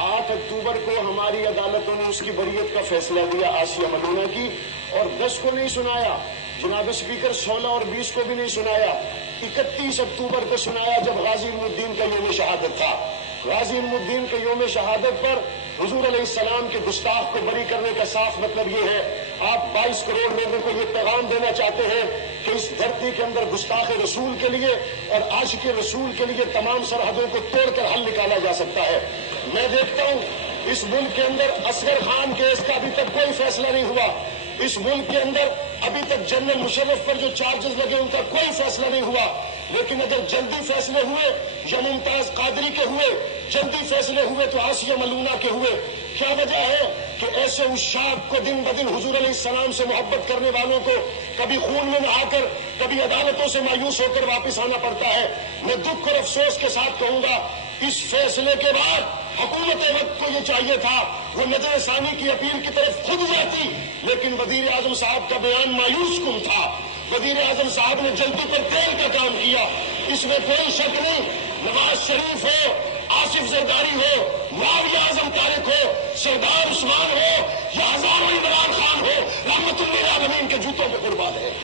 8 अक्टूबर को हमारी अदालतों ने उसकी बरीयत का फैसला दिया आसिया मलूना की, और 10 को नहीं सुनाया, जनाब स्पीकर 16 और 20 को भी नहीं सुनाया, 31 अक्टूबर को सुनाया जब गाजी इल्मुद्दीन का यौम शहादत था। गाजी इल्मुद्दीन के यौम शहादत पर हुजूर अलैहिस्सलाम के गुस्ताख को बरी करने का साफ मतलब ये है, आप 22 करोड़ लोगों को ये पैगाम देना चाहते हैं कि इस धरती के अंदर गुस्ताख रसूल के लिए और आशिक रसूल के लिए तमाम सरहदों को तोड़कर हल निकाला जा सकता है। मैं देखता हूँ इस मुल्क के अंदर असगर खान केस का अभी तक कोई फैसला नहीं हुआ, इस मुल्क के अंदर अभी तक जनरल मुशर्रफ पर जो चार्जेस लगे उनका कोई फैसला नहीं हुआ। लेकिन अगर जल्दी फैसले हुए या मुमताज कादरी के हुए, जल्दी फैसले हुए तो आसिया मलूना के हुए। क्या वजह है कि ऐसे उशाक को दिन ब दिन हुजूर अलैहिस्सलाम से मोहब्बत करने वालों को कभी खून में नहाकर, कभी अदालतों से मायूस होकर वापस आना पड़ता है। मैं दुख और अफसोस के साथ कहूंगा, इस फैसले के बाद हुकूमत वक्त को ये चाहिए था वो नजर सानी की अपील की तरफ खुद जाती, लेकिन वजीर आजम साहब का बयान मायूस कुन था। वजीर आजम साहब ने जल्दी पर तेल का काम किया, इसमें कोई शक नहीं। नवाज शरीफ हो, आसिफ जरदारी हो, मुआविया आजम तारिक हो, सरदार उस्मान हो या हजारों इमरान खान हो, रहमतुल्लिल आलमीन के जूतों पे कुर्बान है।